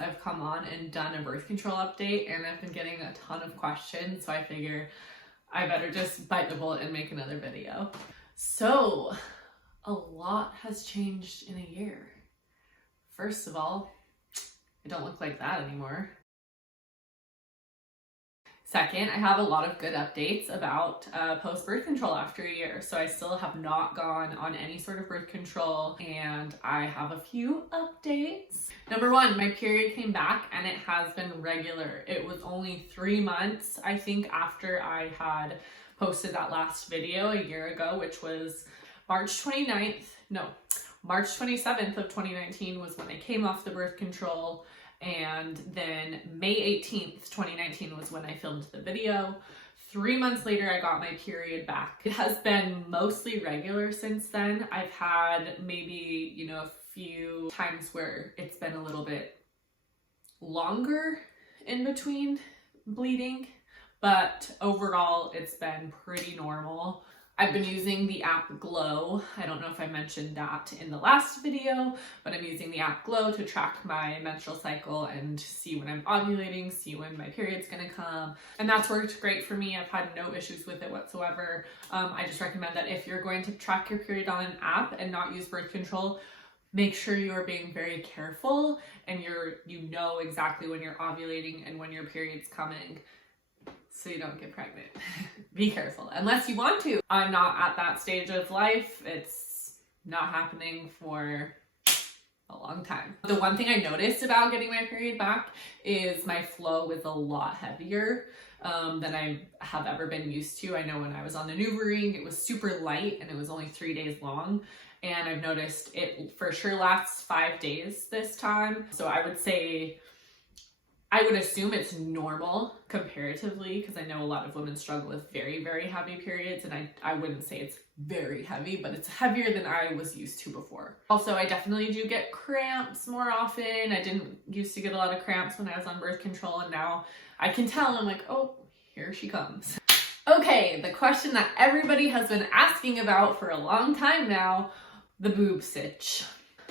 I've come on and done a birth control update, and I've been getting a ton of questions, so I figure I better just bite the bullet and make another video. So, a lot has changed in a year. First of all, I don't look like that anymore. Second, I have a lot of good updates about post-birth control after a year. So I still have not gone on any sort of birth control, and I have a few updates. Number one, my period came back and it has been regular. It was only 3 months, I think, after I had posted that last video a year ago, which was March 27th of 2019 was when I came off the birth control. And then May 18th, 2019 was when I filmed the video. 3 months later, I got my period back. It has been mostly regular since then. I've had maybe, a few times where it's been a little bit longer in between bleeding, but overall it's been pretty normal. I've been using the app Glow. I don't know if I mentioned that in the last video, but I'm using the app Glow to track my menstrual cycle and see when I'm ovulating, see when my period's gonna come. And that's worked great for me. I've had no issues with it whatsoever. I just recommend that if you're going to track your period on an app and not use birth control, make sure you are being very careful and you know exactly when you're ovulating and when your period's coming, so you don't get pregnant. Be careful, unless you want to. I'm not at that stage of life. It's not happening for a long time. The one thing I noticed about getting my period back is my flow is a lot heavier than I have ever been used to. I know when I was on the NuvaRing, it was super light and it was only 3 days long. And I've noticed it for sure lasts 5 days this time. So I would assume it's normal comparatively, because I know a lot of women struggle with very, very heavy periods, and I wouldn't say it's very heavy, but it's heavier than I was used to before. Also, I definitely do get cramps more often. I didn't used to get a lot of cramps when I was on birth control, and now I can tell. I'm like, oh, here she comes. Okay, the question that everybody has been asking about for a long time now, the boob sitch.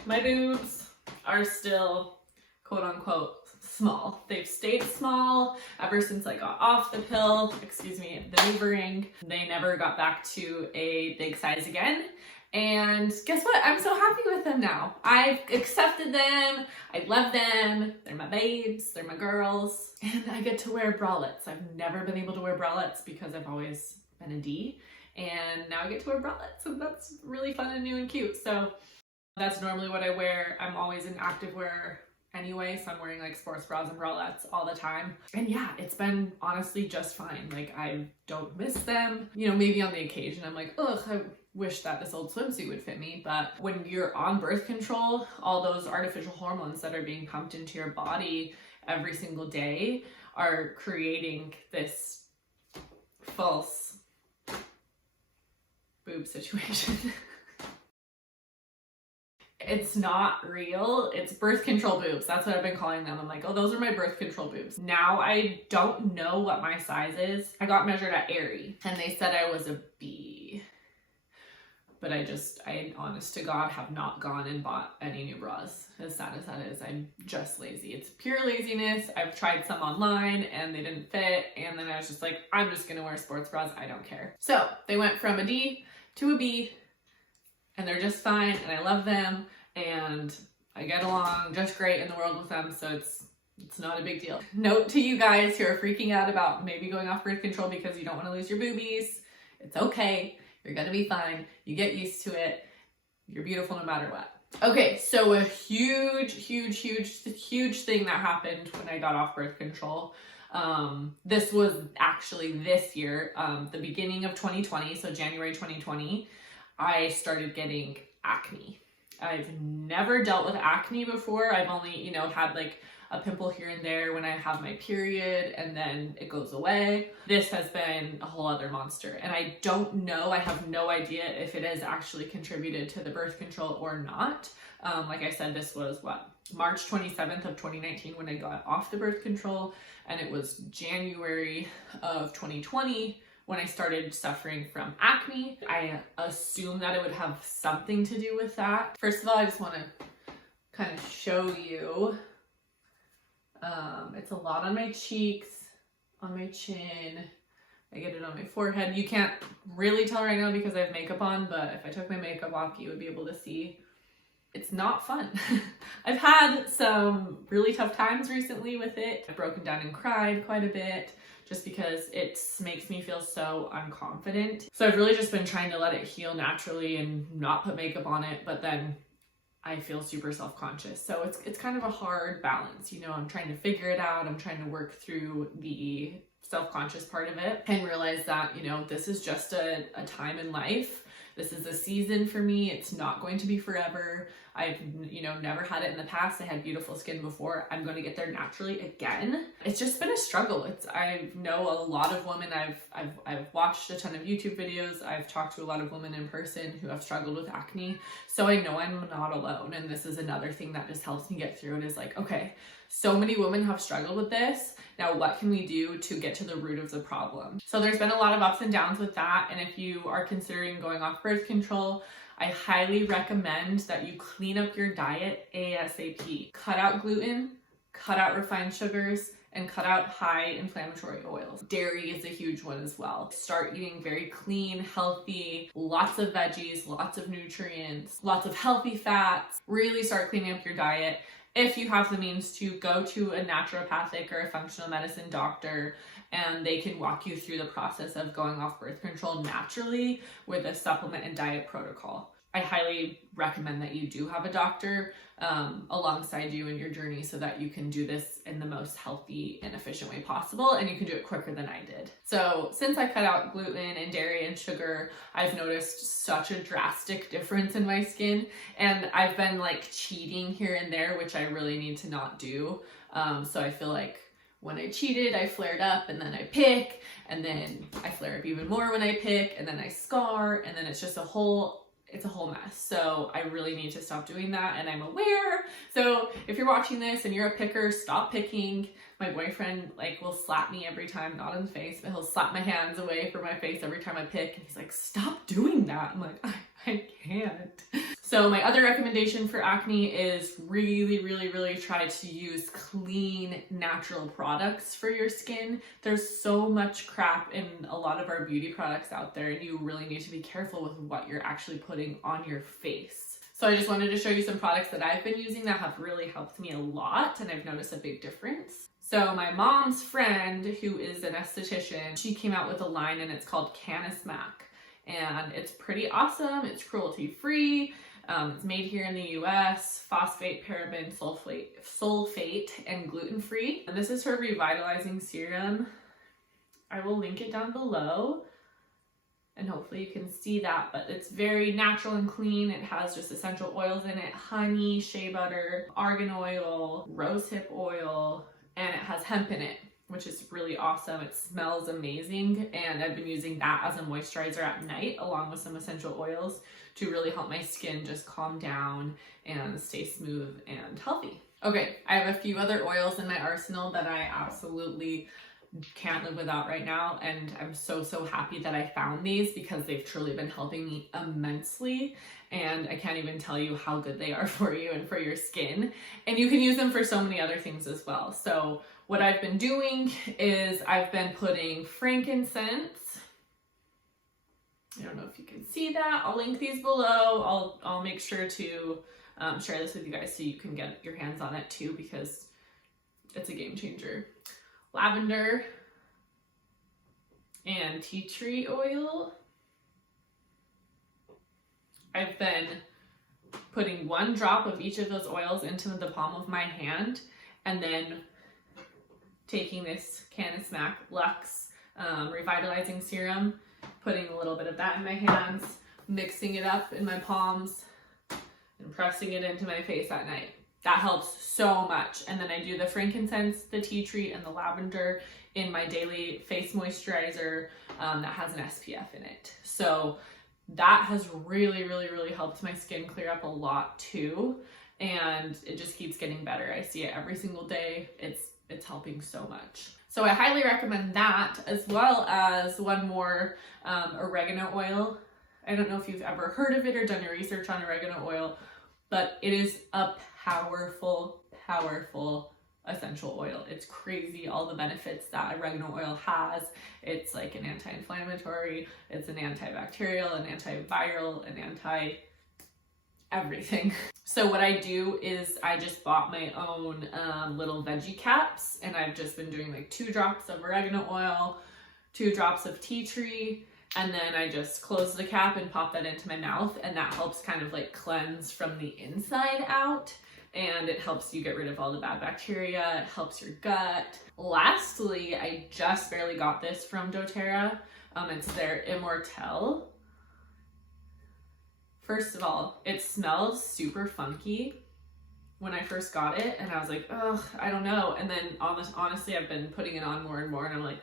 My boobs are still, quote unquote, small. They've stayed small ever since I got off the pill, the NuvaRing. They never got back to a big size again. And guess what? I'm so happy with them now. I've accepted them. I love them. They're my babes. They're my girls. And I get to wear bralettes. I've never been able to wear bralettes because I've always been a D. And now I get to wear bralettes, and that's really fun and new and cute. So that's normally what I wear. I'm always in activewear anyway, so I'm wearing like sports bras and bralettes all the time. And yeah, it's been honestly just fine. Like, I don't miss them. Maybe on the occasion I'm like, ugh, I wish that this old swimsuit would fit me. But when you're on birth control, all those artificial hormones that are being pumped into your body every single day are creating this false boob situation. It's not real. It's birth control boobs. That's what I've been calling them. I'm like, oh, those are my birth control boobs. Now I don't know what my size is. I got measured at Aerie and they said I was a B. But I honest to God, have not gone and bought any new bras. As sad as that is, I'm just lazy. It's pure laziness. I've tried some online and they didn't fit. And then I was just like, I'm just gonna wear sports bras. I don't care. So they went from a D to a B, and they're just fine, and I love them, and I get along just great in the world with them, so it's not a big deal. Note to you guys who are freaking out about maybe going off birth control because you don't want to lose your boobies. It's okay. You're gonna be fine. You get used to it. You're beautiful no matter what. Okay, so a huge thing that happened when I got off birth control. This was actually this year, the beginning of 2020, so January 2020. I started getting acne. I've never dealt with acne before. I've only, had like a pimple here and there when I have my period and then it goes away. This has been a whole other monster. And I don't know, I have no idea if it has actually contributed to the birth control or not. Like I said, this was March 27th of 2019 when I got off the birth control, and it was January of 2020 when I started suffering from acne. I assume that it would have something to do with that. First of all, I just want to kind of show you It's a lot on my cheeks, on my chin. I get it on my forehead. You can't really tell right now because I have makeup on, but if I took my makeup off, you would be able to see. It's not fun. I've had some really tough times recently with it. I've broken down and cried quite a bit just because it makes me feel so unconfident. So I've really just been trying to let it heal naturally and not put makeup on it, but then I feel super self-conscious. So it's kind of a hard balance. You know, I'm trying to figure it out. I'm trying to work through the self-conscious part of it and realize that, you know, this is just a time in life. This is a season for me. It's not going to be forever. I've, you know, never had it in the past. I had beautiful skin before. I'm going to get there naturally again. It's just been a struggle. I know a lot of women. I've watched a ton of YouTube videos. I've talked to a lot of women in person who have struggled with acne. So I know I'm not alone. And this is another thing that just helps me get through it, is like, okay, so many women have struggled with this. Now, what can we do to get to the root of the problem? So there's been a lot of ups and downs with that. And if you are considering going off birth control, I highly recommend that you clean up your diet ASAP. Cut out gluten, cut out refined sugars, and cut out high inflammatory oils. Dairy is a huge one as well. Start eating very clean, healthy, lots of veggies, lots of nutrients, lots of healthy fats. Really start cleaning up your diet. If you have the means to, go to a naturopathic or a functional medicine doctor, and they can walk you through the process of going off birth control naturally with a supplement and diet protocol. I highly recommend that you do have a doctor alongside you in your journey so that you can do this in the most healthy and efficient way possible, and you can do it quicker than I did. So since I cut out gluten and dairy and sugar, I've noticed such a drastic difference in my skin, and I've been like cheating here and there, which I really need to not do. So I feel like when I cheated, I flared up, and then I pick, and then I flare up even more when I pick, and then I scar, and then it's just a whole mess. So I really need to stop doing that, and I'm aware. So if you're watching this and you're a picker, stop picking. My boyfriend will slap me every time, not in the face, but he'll slap my hands away from my face every time I pick, and he's like, stop doing that. I'm like, I can't. So my other recommendation for acne is really try to use clean, natural products for your skin. There's so much crap in a lot of our beauty products out there, and you really need to be careful with what you're actually putting on your face. So I just wanted to show you some products that I've been using that have really helped me a lot, and I've noticed a big difference. So my mom's friend, who is an esthetician, she came out with a line, and it's called Chassé. And it's pretty awesome. It's cruelty-free. It's made here in the US, phosphate, paraben, sulfate, and gluten-free. And this is her revitalizing serum. I will link it down below, and hopefully you can see that, but it's very natural and clean. It has just essential oils in it: honey, shea butter, argan oil, rosehip oil, and it has hemp in it, which is really awesome. It smells amazing, and I've been using that as a moisturizer at night along with some essential oils to really help my skin just calm down and stay smooth and healthy. Okay, I have a few other oils in my arsenal that I absolutely can't live without right now, and I'm so happy that I found these because they've truly been helping me immensely, and I can't even tell you how good they are for you and for your skin. And you can use them for so many other things as well. So what I've been doing is I've been putting frankincense. I don't know if you can see that. I'll link these below. I'll make sure to share this with you guys so you can get your hands on it too, because it's a game changer. Lavender and tea tree oil. I've been putting 1 drop of each of those oils into the palm of my hand, and then taking this Chassé Luxe Revitalizing Serum, putting a little bit of that in my hands, mixing it up in my palms, and pressing it into my face at night. That helps so much. And then I do the frankincense, the tea tree, and the lavender in my daily face moisturizer that has an SPF in it. So that has really helped my skin clear up a lot too. And it just keeps getting better. I see it every single day. It's helping so much. So I highly recommend that, as well as one more oregano oil. I don't know if you've ever heard of it or done your research on oregano oil, but it is a powerful essential oil. It's crazy all the benefits that oregano oil has. It's like an anti-inflammatory, it's an antibacterial, an antiviral, an everything. So what I do is I just bought my own little veggie caps, and I've just been doing like 2 drops of oregano oil, 2 drops of tea tree, and then I just close the cap and pop that into my mouth, and that helps kind of like cleanse from the inside out, and it helps you get rid of all the bad bacteria. It helps your gut. Lastly, I just barely got this from doTERRA. It's their Immortelle. First of all, it smells super funky when I first got it, and I was like, oh, I don't know. And then honestly, I've been putting it on more and more, and I'm like,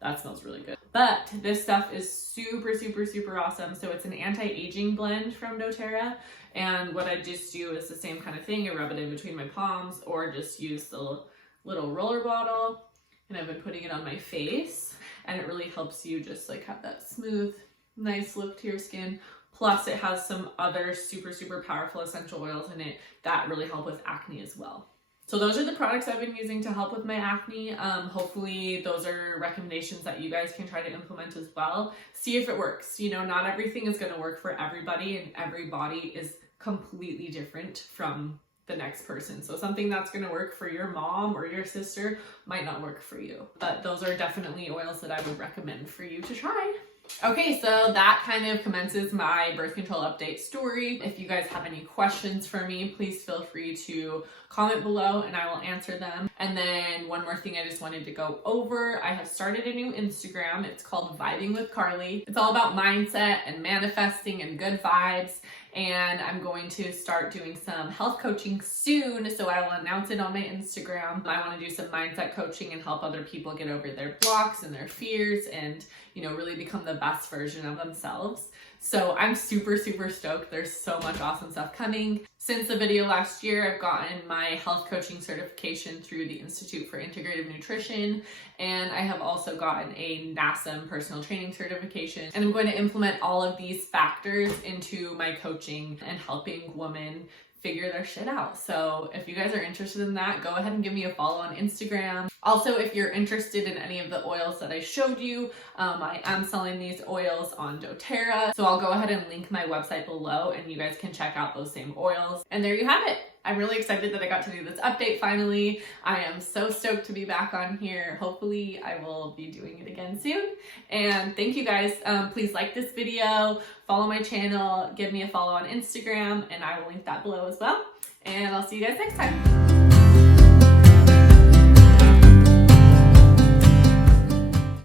that smells really good. But this stuff is super, super, super awesome. So it's an anti-aging blend from doTERRA. And what I just do is the same kind of thing. I rub it in between my palms, or just use the little roller bottle. And I've been putting it on my face, and it really helps you just like have that smooth, nice look to your skin. Plus it has some other super, super powerful essential oils in it that really help with acne as well. So those are the products I've been using to help with my acne. Hopefully those are recommendations that you guys can try to implement as well. See if it works. You know, not everything is going to work for everybody, and every body is completely different from the next person. So something that's going to work for your mom or your sister might not work for you. But those are definitely oils that I would recommend for you to try. Okay, so that kind of commences my birth control update story. If you guys have any questions for me, please feel free to comment below and I will answer them. And then one more thing I just wanted to go over. I have started a new Instagram. It's called Vibing with Carly. It's all about mindset and manifesting and good vibes. And I'm going to start doing some health coaching soon, so I will announce it on my Instagram. I want to do some mindset coaching and help other people get over their blocks and their fears and, you know, really become the best version of themselves. So I'm super, super stoked. There's so much awesome stuff coming. Since the video last year, I've gotten my health coaching certification through the Institute for Integrative Nutrition, and I have also gotten a NASM personal training certification. And I'm going to implement all of these factors into my coaching and helping women figure their shit out. So if you guys are interested in that, go ahead and give me a follow on Instagram. Also, if you're interested in any of the oils that I showed you, I am selling these oils on doTERRA. So I'll go ahead and link my website below and you guys can check out those same oils. And there you have it. I'm really excited that I got to do this update finally. I am so stoked to be back on here. Hopefully I will be doing it again soon. And thank you guys. Please like this video, follow my channel, give me a follow on Instagram, and I will link that below as well. And I'll see you guys next time.